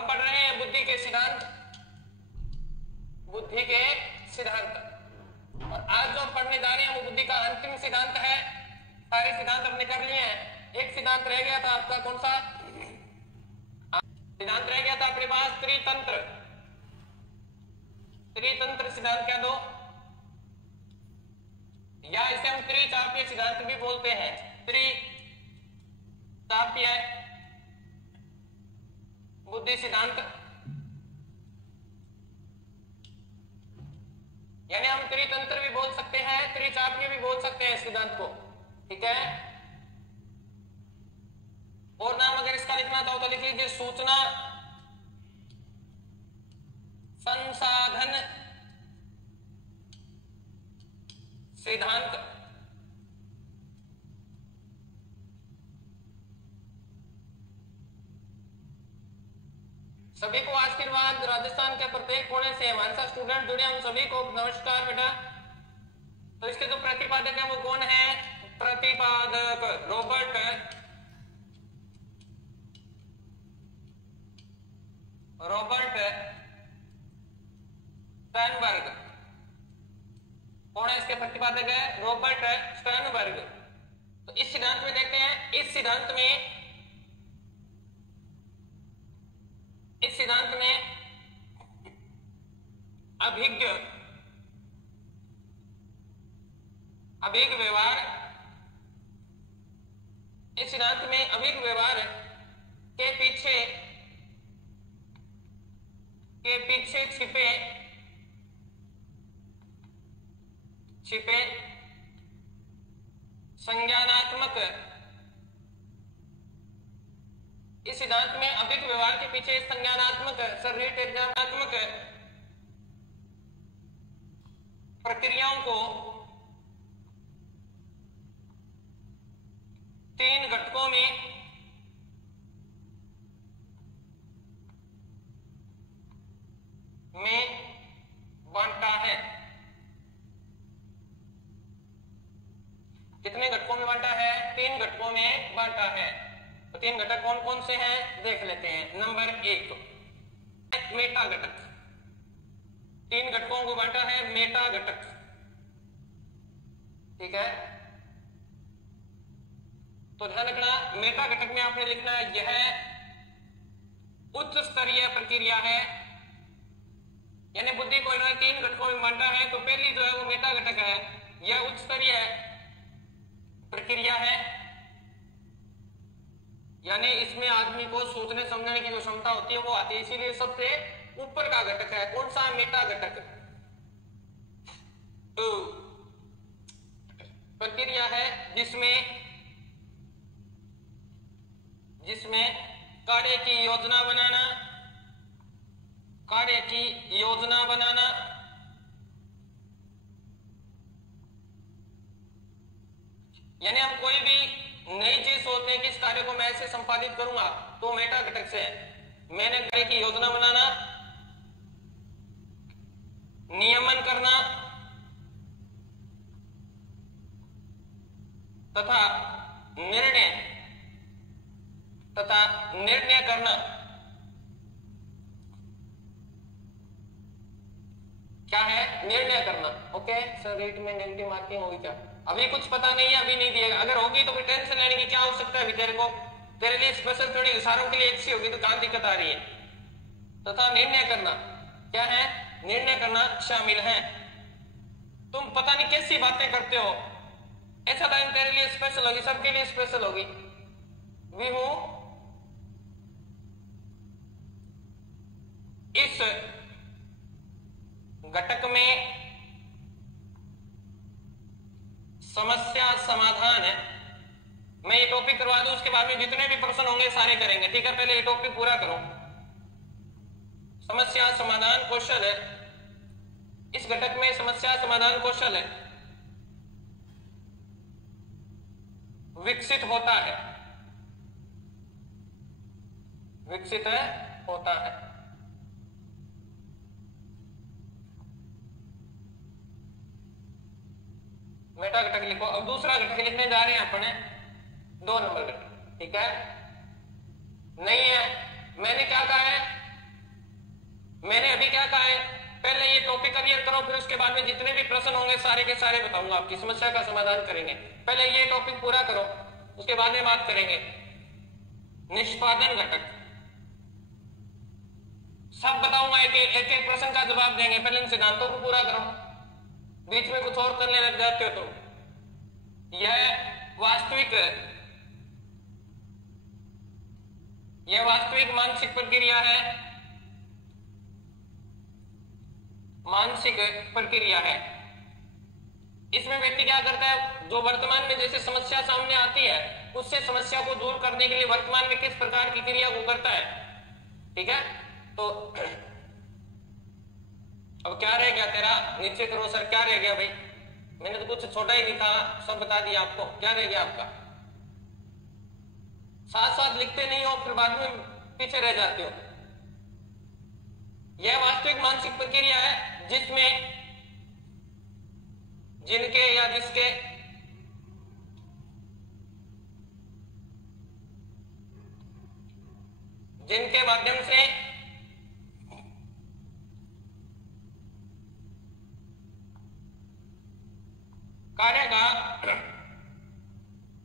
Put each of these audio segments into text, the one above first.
हम पढ़ रहे हैं बुद्धि के सिद्धांत, बुद्धि के सिद्धांत। और आज जो हम पढ़ने जा रहे हैं वो बुद्धि का अंतिम सिद्धांत है। सारे सिद्धांत हमने कर लिए हैं। एक सिद्धांत रह गया था आपका, कौन सा सिद्धांत रह गया था अपने पास? त्रितंत्र। त्रितंत्र सिद्धांत क्या दो, या इसे हम त्रिचाप्य सिद्धांत भी बोलते हैं। त्रिचाप्य बुद्धि सिद्धांत, यानी हम त्रितंत्र भी बोल सकते हैं, त्रिचाप्य भी बोल सकते हैं इस सिद्धांत को। ठीक है। और नाम अगर इसका लिखना चाहो तो लिख लीजिए सूचना संसाधन सिद्धांत। सभी को आशीर्वाद। राजस्थान के प्रत्येक कोने से हमारे साथ स्टूडेंट जुड़े हैं, उन सभी को नमस्कार बेटा। तो इसके जो प्रतिपादक हैं वो कौन है? प्रतिपादक रॉबर्ट स्टर्नबर्ग। कौन है इसके प्रतिपादक? है रॉबर्ट स्टर्नबर्ग। तो इस सिद्धांत में देखते हैं, इस सिद्धांत में अभिज्ञ व्यवहार, इस सिद्धांत में अभिज्ञ व्यवहार के पीछे छिपे संज्ञानात्मक, इस सिद्धांत में अभिज्ञ व्यवहार के पीछे संज्ञानात्मक संज्ञानात्मक प्रक्रियाओं को तीन घटकों में बांटा है। कितने घटकों में बांटा है? तीन घटकों में बांटा है। तो तीन घटक कौन कौन से हैं देख लेते हैं। नंबर एक, मेटा घटक। तीन घटकों को बांटा है मेटा घटक। ठीक है। तो ध्यान रखना, मेटा घटक में आपने लिखना है यह उच्च स्तरीय प्रक्रिया है, यानी बुद्धि को इन्होंने तीन घटकों में बांटा है। तो पहली जो है वो मेटा घटक है, यह उच्च स्तरीय प्रक्रिया है, यानी इसमें आदमी को सोचने समझने की जो क्षमता होती है वो आती है, इसीलिए सबसे ऊपर का घटक है। कौन सा? मेटा घटक। तो प्रक्रिया है जिसमें कार्य की योजना बनाना, यानी हम कोई भी नई चीज सोचते हैं कि इस कार्य को मैं ऐसे संपादित करूंगा, तो मेटा घटक से मैंने कार्य की योजना बनाना, नियमन करना तथा निर्णय करना। क्या है? निर्णय करना। ओके सर, रेट में नेगेटिव मार्किंग होगी क्या? अभी कुछ पता नहीं है, अभी नहीं दिएगा। अगर होगी तो फिर टेंशन लेने की क्या आवश्यकता है? तेरे को, तेरे लिए स्पेशल थोड़ी, सारों के लिए एक सी होगी तो कहां दिक्कत आ रही है? तथा निर्णय करना, क्या है? निर्णय करना शामिल है। तुम पता नहीं कैसी बातें करते हो, ऐसा टाइम तेरे लिए स्पेशल होगी, सबके लिए स्पेशल होगी। विहू इस घटक में समस्या समाधान है। मैं ये टॉपिक करवा दूं, उसके बाद में जितने भी प्रश्न होंगे सारे करेंगे। ठीक है, पहले ये टॉपिक पूरा करो। समस्या समाधान कौशल है, इस घटक में समस्या समाधान कौशल है विकसित होता है। मेटा घटक लिखो। अब दूसरा घटक लिखने जा रहे हैं अपने 2 नंबर घटक। ठीक है, नहीं है, मैंने क्या कहा है? हूँ, फिर उसके बाद में जितने भी प्रश्न होंगे सारे के सारे बताऊंगा, आपकी समस्या का समाधान करेंगे। पहले ये टॉपिक पूरा करो, उसके बाद में बात करेंगे निष्पादन घटक। सब बताऊंगा, एक एक प्रश्न का जवाब देंगे। पहले इन सिद्धांतों को पूरा करो, बीच में कुछ और करने लग जाते हो तो यह वास्तविक मानसिक प्रक्रिया है, मानसिक प्रक्रिया है। इसमें व्यक्ति क्या करता है, जो वर्तमान में जैसे समस्या सामने आती है उससे समस्या को दूर करने के लिए वर्तमान में किस प्रकार की क्रिया को करता है। ठीक है, तो अब क्या रह गया तेरा, नीचे करो सर, क्या रह गया भाई, मैंने तो कुछ छोटा ही नहीं था, सब बता दिया आपको। क्या रह गया आपका, साथ साथ लिखते नहीं हो, फिर बाद में पीछे रह जाते हो। यह वास्तविक मानसिक प्रक्रिया है जिसमें जिनके या जिसके जिनके माध्यम से कार्य का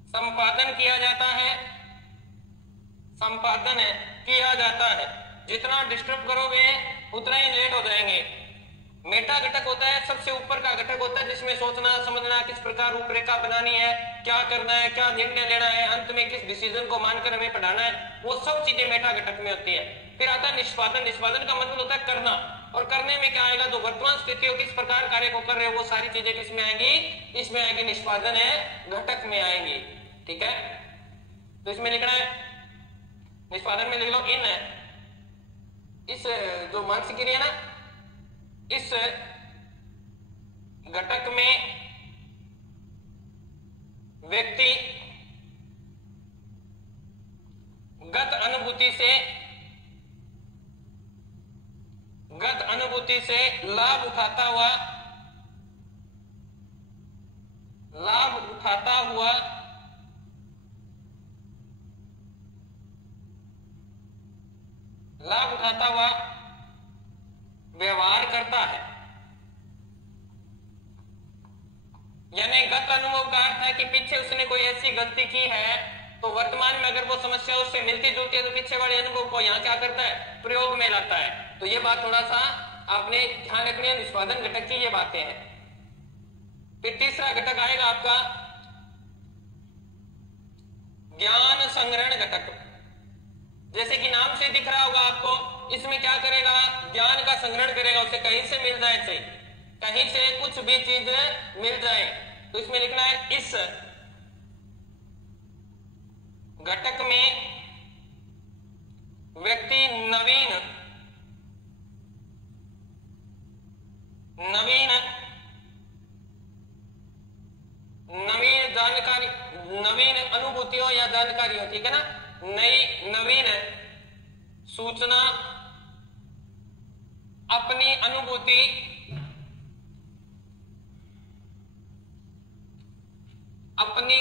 संपादन किया जाता है, संपादन किया जाता है। जितना डिस्टर्ब करोगे उतना ही लेट हो जाएंगे। मेटा घटक होता है, सबसे ऊपर का घटक होता है जिसमें सोचना समझना, किस प्रकार रूपरेखा बनानी है, क्या करना है, क्या निर्णय लेना है, अंत में किस डिसीजन को मानकर हमें पढ़ाना है, वो सब चीजें मेटा घटक में होती है। फिर आता है निष्पादन। निष्पादन का मतलब होता है करना, और करने में क्या आएगा, जो वर्तमान स्थिति हो, किस प्रकार कार्य को कर रहे हो, वो सारी चीजें किसमें आएंगी, इसमें आएगी, निष्पादन है घटक में आएंगी। ठीक है, तो इसमें लिखना है, निष्पादन में लिख लो इस जो मानसिक क्रिया ना, इस घटक में व्यक्ति गत अनुभूति से लाभ उठाता हुआ व्यवहार करता है। यानी गत अनुभव का अर्थ है कि पीछे उसने कोई ऐसी गलती की है तो वर्तमान में अगर वो समस्या उससे मिलती जुलती है तो पीछे वाले अनुभव को यहाँ क्या करता है, प्रयोग में लाता है। तो ये बात थोड़ा सा आपने ध्यान रखनी है, निष्पादन घटक की ये बातें हैं। फिर तीसरा घटक आएगा आपका ज्ञान संग्रहण घटक। जैसे कि नाम से दिख रहा होगा आपको, इसमें क्या करेगा, ज्ञान का संग्रहण करेगा। उसे कहीं से मिल जाए, से कहीं से कुछ भी चीज मिल जाए तो इसमें लिखना है इस घटक में व्यक्ति नवीन जानकारी, नवीन अनुभूतियों या जानकारियों, ठीक है ना, नवीन सूचना अपनी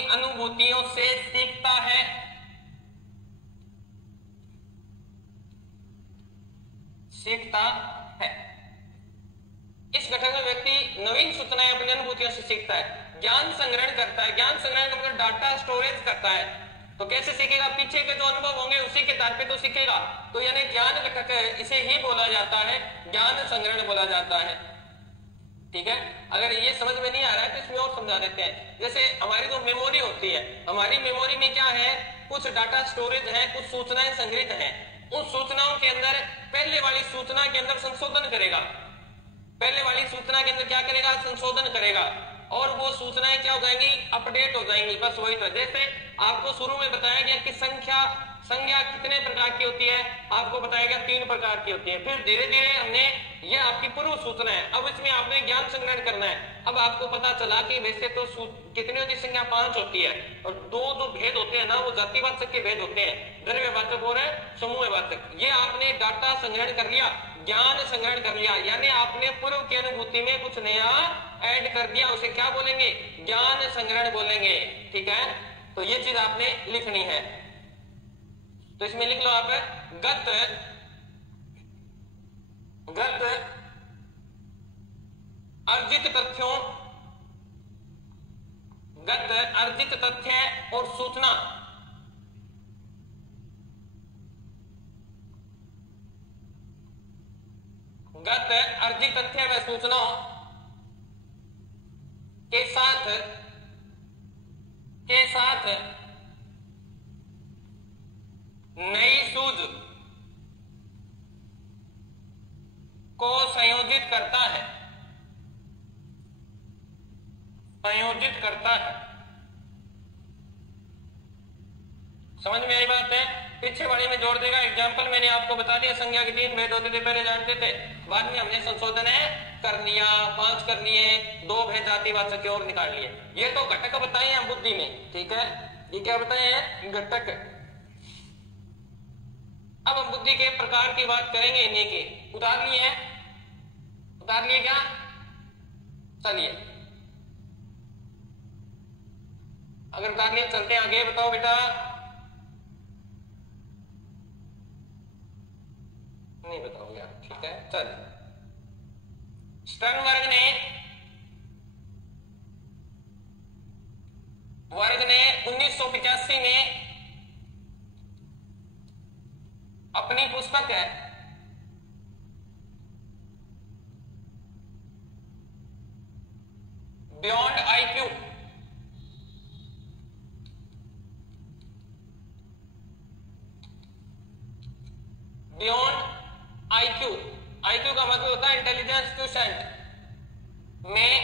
अनुभूतियों से सीखता है। इस घटक में व्यक्ति नवीन सूचनाएं अपनी अनुभूतियों से सीखता है। ज्ञान संग्रहण करता है। ज्ञान संग्रहण का मतलब डाटा स्टोरेज करता है। तो कैसे सीखेगा, पीछे के जो अनुभव होंगे उसी के आधार पे तो सीखेगा। तो यानी ज्ञान घटक इसे ही बोला जाता है, ज्ञान संग्रहण बोला जाता है। ठीक है, अगर ये समझ में नहीं आ रहा है तो इसमें और समझा देते हैं। जैसे हमारी जो मेमोरी होती है, हमारी मेमोरी में क्या है, कुछ डाटा स्टोरेज है, कुछ सूचनाएं संग्रहित है। उन सूचनाओं के अंदर पहले वाली सूचना के अंदर संशोधन करेगा, पहले वाली सूचना के अंदर क्या करेगा, संशोधन करेगा, और वो सूचनाएं क्या हो जाएंगी, अपडेट हो जाएंगी। बस वही तो, जैसे आपको शुरू में बताया गया कि संज्ञा कितने प्रकार की होती है, आपको बताया गया 3 प्रकार की होती है। फिर धीरे धीरे हमने, ये आपकी पूर्व सूचना है, अब इसमें आपने ज्ञान संग्रहण करना है। अब आपको पता चला कि वैसे तो कितनी होती संज्ञा 5 होती है, और 2 जो भेद होते हैं ना, वो जातिवाचक के भेद होते हैं, द्रव्यवाचक और समूहवाचक। ये आपने डाटा संग्रहण कर लिया, ज्ञान संग्रहण कर लिया, यानी आपने पूर्व की अनुभूति में कुछ नया ऐड कर दिया, उसे क्या बोलेंगे, ज्ञान संग्रहण बोलेंगे। ठीक है, तो ये चीज आपने लिखनी है। तो इसमें लिख लो आप गत अर्जित तथ्यों, गत अर्जित तथ्य और सूचना गत अर्जित तथ्य व सूचनाओं के साथ नई सूझ को संयोजित करता है, समझ में आई बात है? पीछे वाली में जोड़ देगा। एग्जाम्पल मैंने आपको बता दिया, संज्ञा के 3 भेद होते थे, पहले जानते थे, बाद में हमने संशोधन कर लिया, 5 कर लिए, 2 भेद जातिवाचक के और निकाल लिए। ये तो घटक बताए हैं बुद्धि में, ठीक है? ये क्या बताए हैं? घटक। अब हम बुद्धि के प्रकार की बात करेंगे, इन्हीं की। उतार लिए क्या? चलिए, अगर उतार लिए चलते हैं आगे। बताओ बेटा। नहीं बताओ यार, ठीक है, चल। स्टर्नबर्ग ने 1985 में अपनी पुस्तक है बियॉन्ड आईक्यू, आईक्यू का मतलब होता है इंटेलिजेंस क्वोशिएंट, में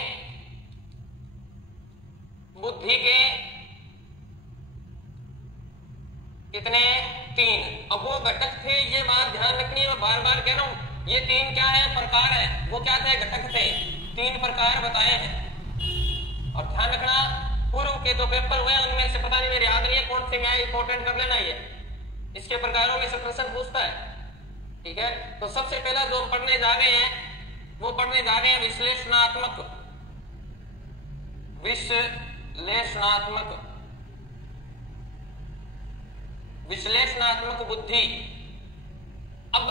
बुद्धि के कितने? 3। अब वो घटक थे, ये बात ध्यान रखनी है, मैं बार बार कह रहा हूं। ये 3 क्या है? प्रकार है। वो क्या थे? घटक थे। 3 प्रकार बताए हैं। और ध्यान रखना, पूर्व के 2 पेपर हुए, उनमें से पता नहीं मेरे याद नहीं है कौन से में इंपॉर्टेंट कर लेना। ये इसके प्रकारों में से प्रश्न पूछता है, ठीक है? तो सबसे पहला जो पढ़ने जा रहे हैं, वो पढ़ने जा रहे हैं विश्लेषणात्मक बुद्धि। अब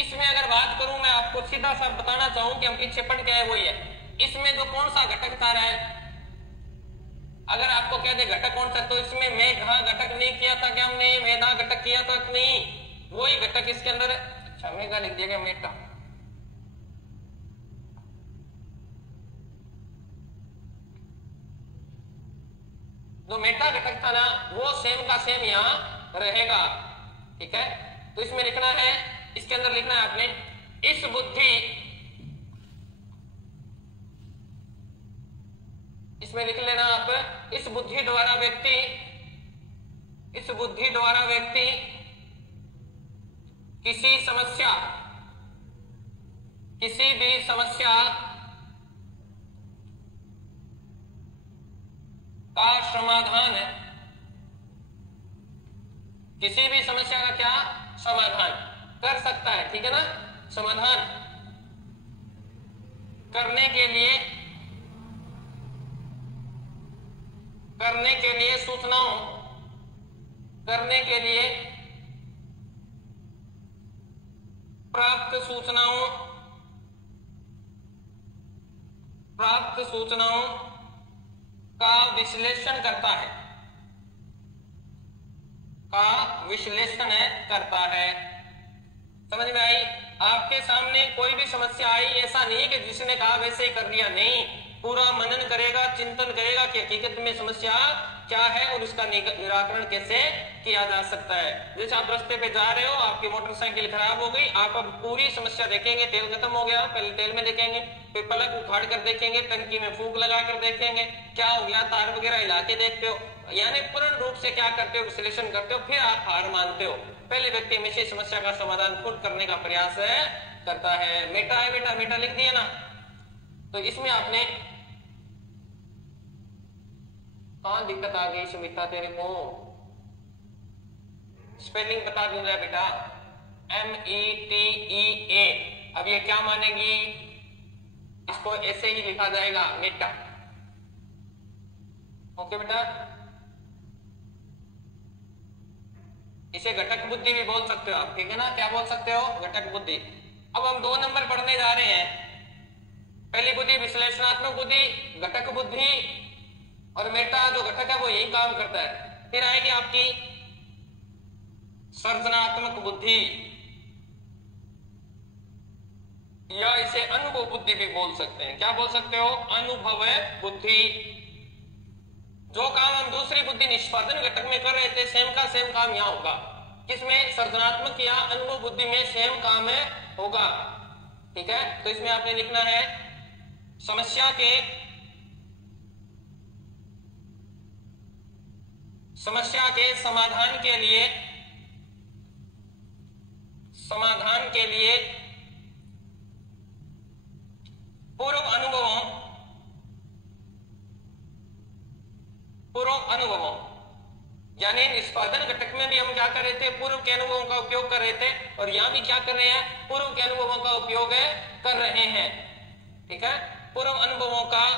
इसमें अगर बात करूं, मैं आपको सीधा सा बताना चाहूं कि हम पीछे पढ़ के आए वही है। इसमें जो कौन सा घटक था रहा है, अगर आपको कह दे घटक कौन सा, तो इसमें मेधा घटक नहीं किया था क्या हमने? मेधा घटक किया था कि नहीं? वही घटक इसके अंदर। अच्छा, मेघा लिख दिया गया, मेटा। जो मेटा घटक था ना, वो सेम का सेम यहां रहेगा, ठीक है? तो इसमें लिखना है, इसके अंदर लिखना है आपने, इस बुद्धि, इसमें लिख लेना आप, इस बुद्धि द्वारा व्यक्ति किसी भी समस्या का समाधान, किसी भी समस्या का क्या? समाधान कर सकता है, ठीक है ना? समाधान करने के लिए सूचनाओं, प्राप्त सूचनाओं का विश्लेषण करता है। समझ में आई? आपके सामने कोई भी समस्या आई, ऐसा नहीं कि जिसने कहा वैसे ही कर दिया, नहीं, पूरा मनन करेगा, चिंतन करेगा कि हकीकत में समस्या क्या है और उसका निराकरण कैसे किया जा सकता है। जैसे आप रास्ते पे जा रहे हो, आपकी मोटरसाइकिल खराब हो गई, आप अब पूरी समस्या देखेंगे, तेल खत्म हो गया, पहले तेल में देखेंगे, फिर पलक उखाड़ कर देखेंगे, टंकी में फूंक लगा कर देखेंगे, क्या हो गया, तार वगैरह हिला के देखते हो, यानी पूर्ण रूप से क्या करते हो? विश्लेषण करते हो, फिर आप हार मानते हो। पहले व्यक्ति हमेशा समस्या का समाधान खुद करने का प्रयास करता है। मेटा है बेटा, मेटा लिख दिया ना? तो इसमें आपने कहां दिक्कत आ गई सुमिता तेरे को? स्पेलिंग बता दूंगा बेटा, METEA। अब ये क्या मानेगी? इसको ऐसे ही लिखा जाएगा, मेटा। ओके बेटा, इसे घटक बुद्धि भी बोल सकते हो आप, ठीक है ना? क्या बोल सकते हो? घटक बुद्धि। अब हम 2 नंबर पढ़ने जा रहे हैं। पहली बुद्धि विश्लेषणात्मक बुद्धि, घटक बुद्धि, और मेटा जो घटक है वो यही काम करता है। फिर आएगी आपकी सर्जनात्मक बुद्धि, या इसे अनुभव बुद्धि भी बोल सकते हैं। क्या बोल सकते हो? अनुभव बुद्धि। जो काम हम दूसरी बुद्धि निष्पादन घटक में कर रहे थे, सेम का सेम काम यहां होगा। किसमें? सर्जनात्मक या अनुभव बुद्धि में सेम काम होगा। ठीक है, तो इसमें आपने लिखना है समस्या के समाधान के लिए पूर्व अनुभवों यानी निष्पादन घटक में भी हम क्या कर रहे थे? पूर्व के अनुभवों का उपयोग कर रहे थे, और यहां भी क्या कर रहे हैं? पूर्व के अनुभवों का उपयोग कर रहे हैं। ठीक है, पूर्व अनुभवों का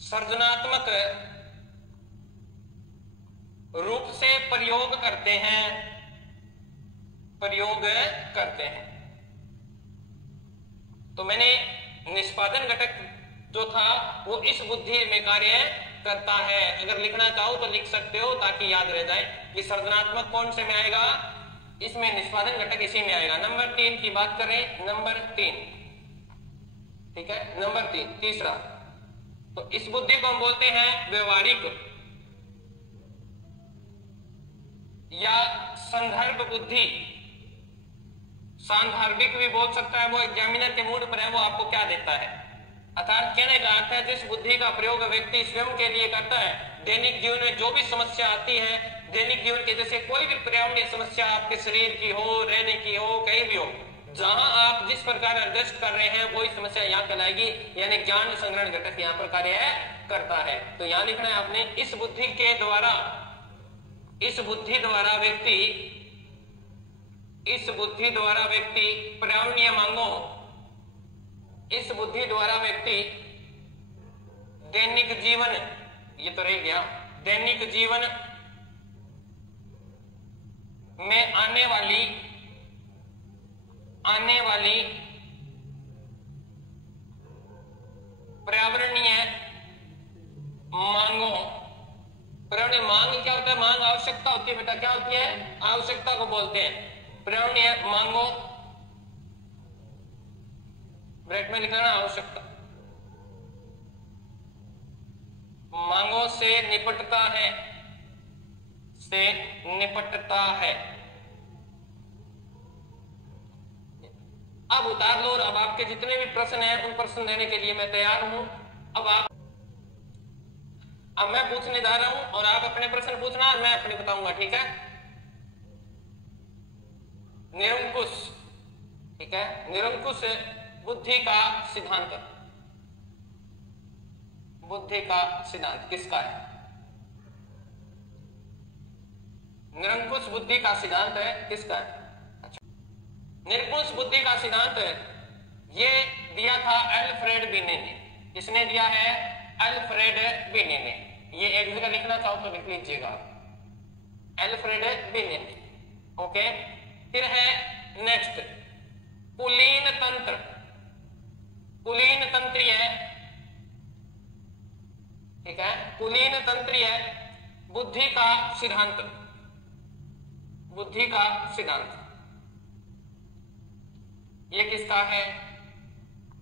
सर्जनात्मक रूप से प्रयोग करते हैं। तो मैंने निष्पादन घटक जो था वो इस बुद्धि में कार्य करता है। अगर लिखना चाहो तो लिख सकते हो ताकि याद रह जाए कि सर्जनात्मक कौन से में आएगा? इसमें निष्पादन घटक इसी में आएगा। नंबर 3 की बात करें, नंबर 3, ठीक है, नंबर 3 तीसरा, तो इस बुद्धि को हम बोलते हैं व्यवहारिक या संदर्भ बुद्धि। सांदर्भिक भी बोल सकता है, वो एग्जामिनर के मूड पर है, वो आपको क्या देता है। अर्थात कहने का अर्थ है जिस बुद्धि का प्रयोग व्यक्ति स्वयं के लिए करता है, दैनिक जीवन में जो भी समस्या आती है, दैनिक जीवन के जैसे कोई भी पर्यावरणीय समस्या आपके शरीर की हो, रहने की हो, कहीं भी हो, जहां आप जिस प्रकार एडजस्ट कर रहे हैं वही समस्या यहाँ कहलाएगी, यानी ज्ञान संग्रहण घटक यहाँ पर कार्य करता है। तो यहाँ लिखना है आपने इस बुद्धि द्वारा व्यक्ति पर्यावरणीय मांगों, इस बुद्धि द्वारा व्यक्ति दैनिक जीवन, ये तो रह गया, दैनिक जीवन में आने वाली पर्यावरणीय मांगों, पर्यावरणीय मांग क्या होता है? मांग आवश्यकता होती है बेटा, क्या होती है? आवश्यकता को बोलते हैं। पर्यावरणीय मांगों, ब्रैकेट में लिखना आवश्यकता, मांगों से निपटता है। अब उतार लो, और अब आपके जितने भी प्रश्न हैं उन प्रश्न देने के लिए मैं तैयार हूं। अब मैं पूछने जा रहा हूं और आप अपने प्रश्न पूछना और मैं अपने बताऊंगा, ठीक है? निरंकुश, ठीक है, निरंकुश बुद्धि का सिद्धांत, बुद्धि का सिद्धांत किसका है? निरंकुश बुद्धि का सिद्धांत है किसका है? अच्छा, निरंकुश बुद्धि का सिद्धांत ये दिया था अल्फ्रेड बिने ने। किसने दिया है? अल्फ्रेड बिने ने। ये एक जगह लिखना चाहो तो लिख लीजिएगा, अल्फ्रेड बिने। ओके, फिर है नेक्स्ट कुलीन तंत्र। कुलीन तंत्रीय, ठीक है, कुलीन तंत्रीय बुद्धि का सिद्धांत, बुद्धि का सिद्धांत ये किसका है?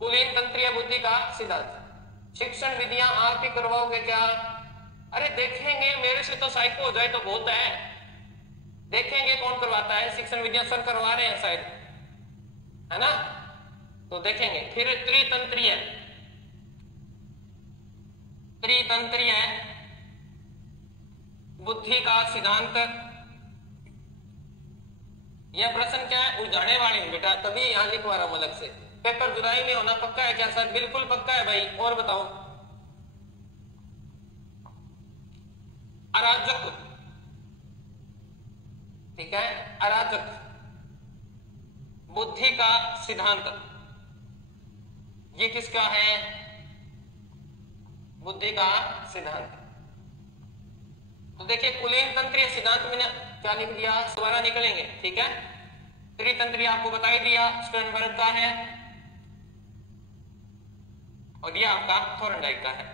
कुलीन तंत्रीय बुद्धि का सिद्धांत। शिक्षण विधियां आप ही करवाओगे क्या? अरे देखेंगे, मेरे से तो साइको हो जाए तो बहुत है, देखेंगे कौन करवाता है। शिक्षण विधियां सर करवा रहे हैं शायद, है ना? तो देखेंगे। फिर त्रितंत्रीय बुद्धि का सिद्धांत। यह प्रश्न क्या है? उलझाने वाले हैं बेटा, तभी यहां लिखवा रहा हूं अलग से। पेपर जुलाई में होना पक्का है क्या सर? बिल्कुल पक्का है भाई। और बताओ, अराजक, ठीक है, अराजक बुद्धि का सिद्धांत ये किसका है? बुद्धि का सिद्धांत। तो देखिए कुलीन तंत्रीय सिद्धांत मैंने क्या लिख दिया, दोबारा निकलेंगे, ठीक है। त्रितंत्रीय आपको बता ही दिया, स्टर्नबर्ग का है। और ये आपका थोर्नडाइक का है।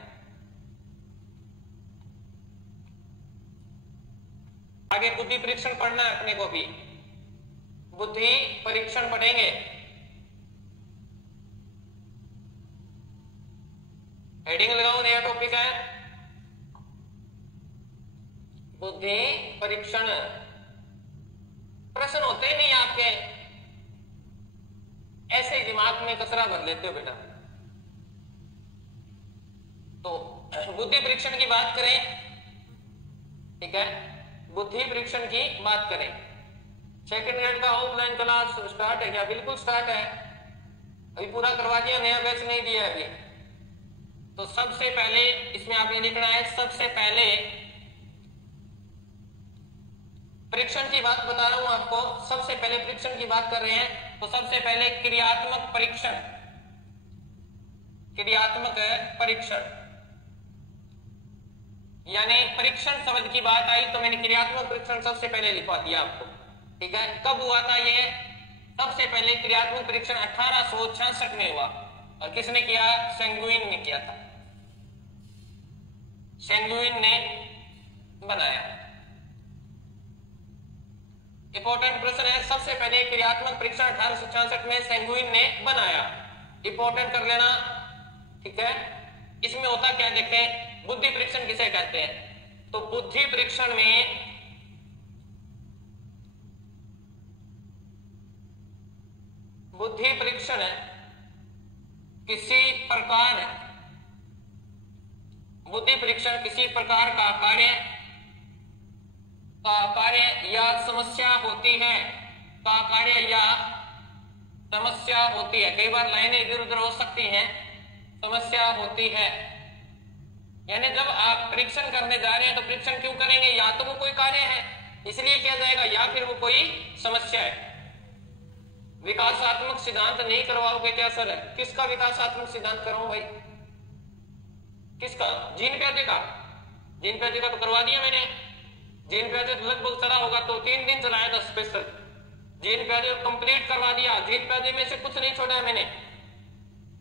आगे बुद्धि परीक्षण पढ़ना है अपने को भी, बुद्धि परीक्षण पढ़ेंगे। हेडिंग लगाओ, नया टॉपिक है बुद्धि परीक्षण। प्रश्न होते ही नहीं आपके, ऐसे ही दिमाग में कचरा भर लेते हो बेटा। तो बुद्धि परीक्षण की बात करें, ठीक है, बुद्धि परीक्षण की बात करें। सेकंड ग्रेड का ऑफलाइन क्लास स्टार्ट है क्या? बिल्कुल स्टार्ट है, अभी पूरा करवा दिया, नया बैच नहीं दिया अभी। तो सबसे पहले इसमें आपने लिखना है, सबसे पहले परीक्षण की बात बता रहा हूं आपको, सबसे पहले परीक्षण की बात कर रहे हैं। तो सबसे पहले क्रियात्मक परीक्षण, क्रियात्मक परीक्षण यानी परीक्षण शब्द की बात आई तो मैंने क्रियात्मक परीक्षण सबसे पहले लिखवा दिया आपको, ठीक है। कब हुआ था ये? सबसे पहले क्रियात्मक परीक्षण 1866 में हुआ, और किसने किया? सेंगुइन ने किया था, सेंगुइन ने बनाया। इंपॉर्टेंट प्रश्न है, सबसे पहले क्रियात्मक परीक्षण 1866 में सेंगुइन ने बनाया, इंपॉर्टेंट कर लेना, ठीक है। इसमें होता क्या देखें, बुद्धि परीक्षण किसे कहते हैं? तो बुद्धि परीक्षण में बुद्धि परीक्षण किसी प्रकार, बुद्धि परीक्षण किसी प्रकार का कार्य या समस्या होती है, का कार्य या समस्या होती है। कई बार लाइनें इधर उधर हो सकती हैं, समस्या होती है। यानी जब आप परीक्षण करने जा रहे हैं तो परीक्षण क्यों करेंगे? या तो वो कोई कार्य है इसलिए किया जाएगा, या फिर वो कोई समस्या है। विकासात्मक सिद्धांत नहीं करवाओगे क्या सर? किसका विकासात्मक सिद्धांत कराऊं भाई? किसका? जीन प्याजे का? जीन प्याजे का तो करवा दिया मैंने। जीन प्याजे तो लगभग चला होगा, तो 3 दिन चलाया था स्पेशल। जीन प्याजे कंप्लीट करवा दिया, जीन प्याजे में से कुछ नहीं छोड़ा है मैंने,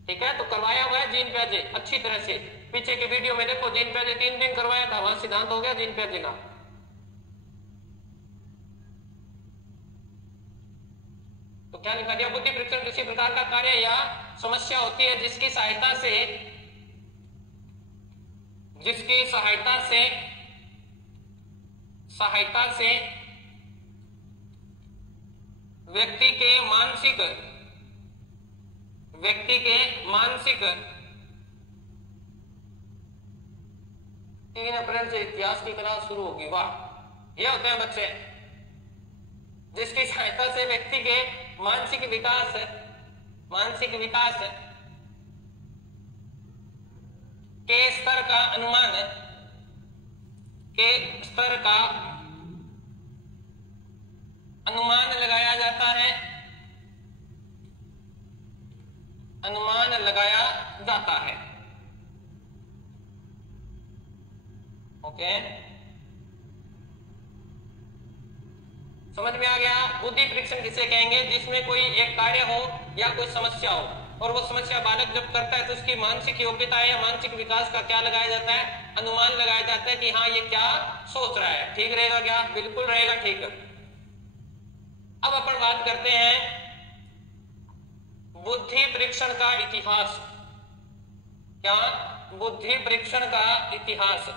ठीक है। तो करवाया हुआ है जीन प्याजे अच्छी तरह से। पीछे की वीडियो में देखो, जीन प्याजे 3 दिन करवाया था, वहां सिद्धांत हो गया जीन प्याजे का। तो क्या लिखा दिया? बुद्धि परीक्षण किसी प्रकार का कार्य या समस्या होती है जिसकी सहायता से व्यक्ति के मानसिक 3 अप्रैल से इतिहास की क्लास शुरू होगी। वाह, ये होते हैं बच्चे, जिसकी सहायता से व्यक्ति के मानसिक विकास के स्तर का अनुमान लगाया जाता है, ओके। समझ में आ गया? बुद्धि परीक्षण किसे कहेंगे? जिसमें कोई एक कार्य हो या कोई समस्या हो, और वो समस्या बालक जब करता है तो उसकी मानसिक योग्यता या मानसिक विकास का क्या लगाया जाता है? अनुमान लगाया जाता है कि हाँ ये क्या सोच रहा है। ठीक रहेगा क्या? बिल्कुल रहेगा, ठीक है। अब अपन बात करते हैं बुद्धि परीक्षण का इतिहास। क्या? बुद्धि परीक्षण का इतिहास,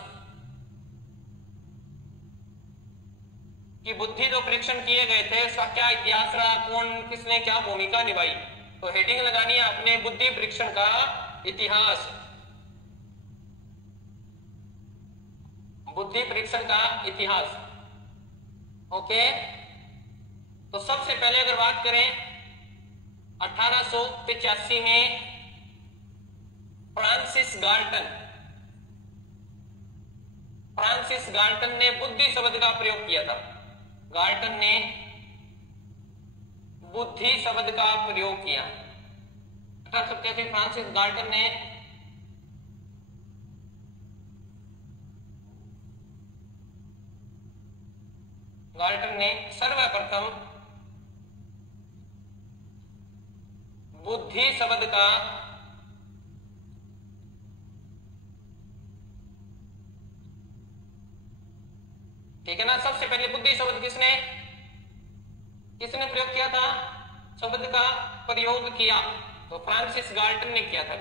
कि बुद्धि जो परीक्षण किए गए थे उसका क्या इतिहास रहा, कौन किसने क्या भूमिका निभाई। तो हेडिंग लगानी है आपने, बुद्धि परीक्षण का इतिहास, बुद्धि परीक्षण का इतिहास, ओके। तो सबसे पहले अगर बात करें 1885 में फ्रांसिस गाल्टन ने बुद्धि शब्द का प्रयोग किया था। गाल्टन ने बुद्धि शब्द का प्रयोग किया। 1887 फ्रांसिस गाल्टन ने सर्वप्रथम बुद्धि शब्द का ठीक है ना। सबसे पहले बुद्धि शब्द किसने प्रयोग किया था, शब्द का प्रयोग किया तो फ्रांसिस गाल्टन ने किया था,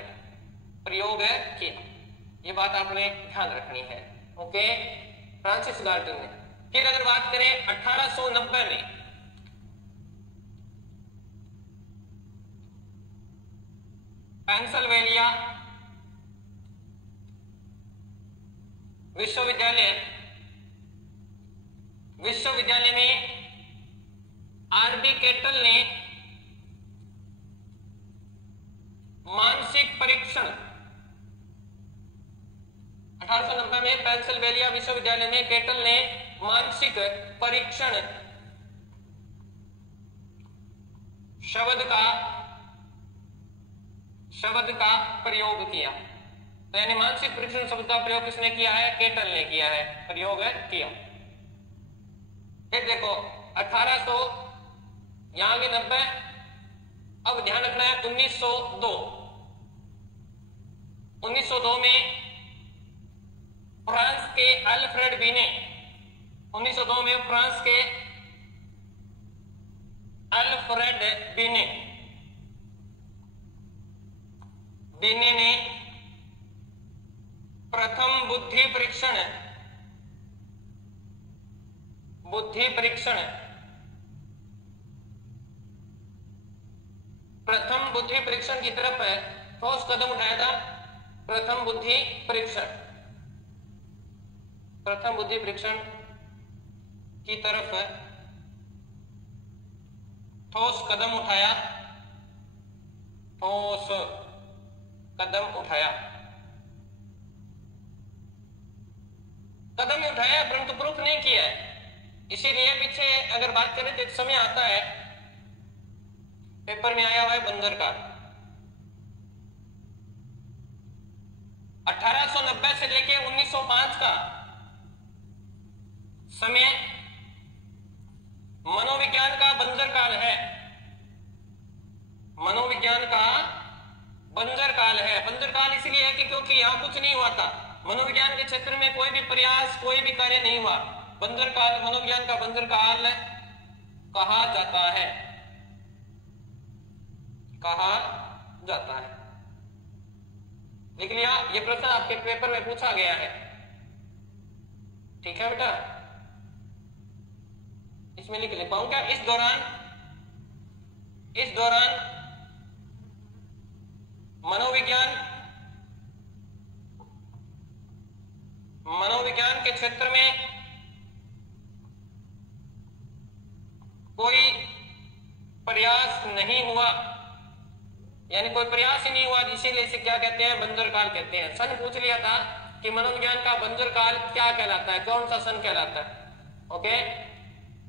प्रयोग किया। ये बात आपने ध्यान रखनी है। ओके, फ्रांसिस गाल्टन ने। फिर अगर बात करें 1890 में पेंसिल्वेनिया विश्वविद्यालय में आरबी केटल ने मानसिक परीक्षण 1890 में पेंसिल्वेनिया विश्वविद्यालय में केटल ने मानसिक परीक्षण शब्द का प्रयोग किया। तो यानी मानसिक परीक्षण शब्द का प्रयोग किसने किया है, केटल ने किया है, प्रयोग किया। फिर देखो 1800 यहां के 90, अब ध्यान रखना है 1902 में फ्रांस के अल्फ्रेड बीने 1902 में फ्रांस के अल्फ्रेड बीने ने प्रथम बुद्धि परीक्षण की तरफ ठोस कदम उठाया था। प्रथम बुद्धि परीक्षण की तरफ ठोस कदम उठाया परंतु प्रूफ नहीं किया है। इसीलिए पीछे अगर बात करें तो एक समय आता है, पेपर में आया हुआ है बंजर का 1890 से लेके 1905 का समय मनोविज्ञान का बंजर काल है। मनोविज्ञान का बंजर काल है। बंजर काल इसलिए है कि क्योंकि यहां कुछ नहीं हुआ था, मनोविज्ञान के क्षेत्र में कोई भी प्रयास, कोई भी कार्य नहीं हुआ। बंजर काल, मनोविज्ञान का बंजर काल कहा जाता है। लिख लिया, ये प्रश्न आपके पेपर में पूछा गया है। ठीक है बेटा, इसमें लिख ले पाऊं क्या? इस दौरान मनोविज्ञान के क्षेत्र में कोई प्रयास नहीं हुआ, यानी कोई प्रयास ही नहीं हुआ, इसीलिए इसे क्या कहते हैं, बंजर काल कहते हैं। सन पूछ लिया था कि मनोविज्ञान का बंजर काल क्या कहलाता है, कौन सा सन कहलाता है। ओके,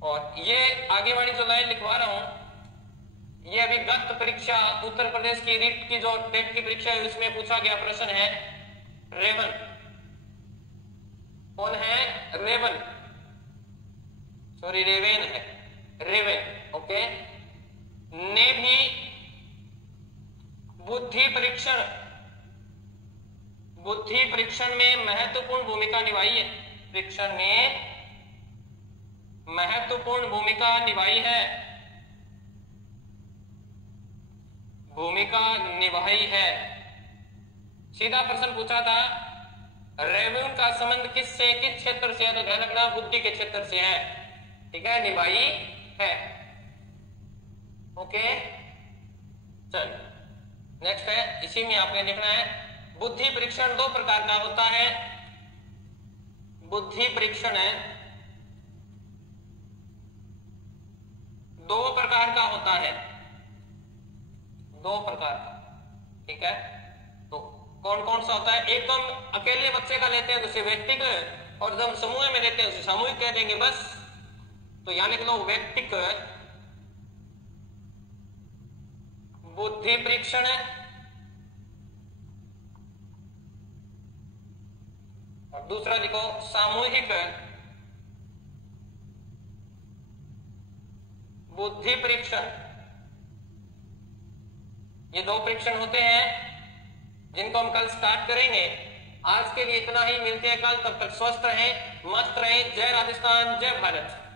और ये आगे वाली जो लाइन लिखवा रहा हूं, ये अभी गत परीक्षा उत्तर प्रदेश की रीट की जो टेट की परीक्षा है उसमें पूछा गया प्रश्न है। रेवन, कौन है? रेवन है, रेवन। ओके, ने भी बुद्धि परीक्षण में महत्वपूर्ण भूमिका निभाई है। सीधा प्रश्न पूछा था, रेवन का संबंध किस क्षेत्र से है? तो ध्यान रखना, बुद्धि के क्षेत्र से है। ठीक है, निभाई है। ओके, चल नेक्स्ट है, इसी में आपने लिखना है बुद्धि परीक्षण दो प्रकार का होता है। बुद्धि परीक्षण दो प्रकार का होता है, ठीक है। तो कौन कौन सा होता है? एक तो हम अकेले बच्चे का लेते हैं तो उसे व्यक्तिगत, और जब हम समूह में लेते हैं उसे सामूहिक कह देंगे बस। तो यहां लिख लो व्यक्तिगत बुद्धि परीक्षण और दूसरा लिखो सामूहिक बुद्धि परीक्षण। ये दो परीक्षण होते हैं जिनको हम कल स्टार्ट करेंगे। आज के लिए इतना ही, मिलते हैं कल, तब तक स्वस्थ रहें, मस्त रहें। जय राजस्थान, जय भारत।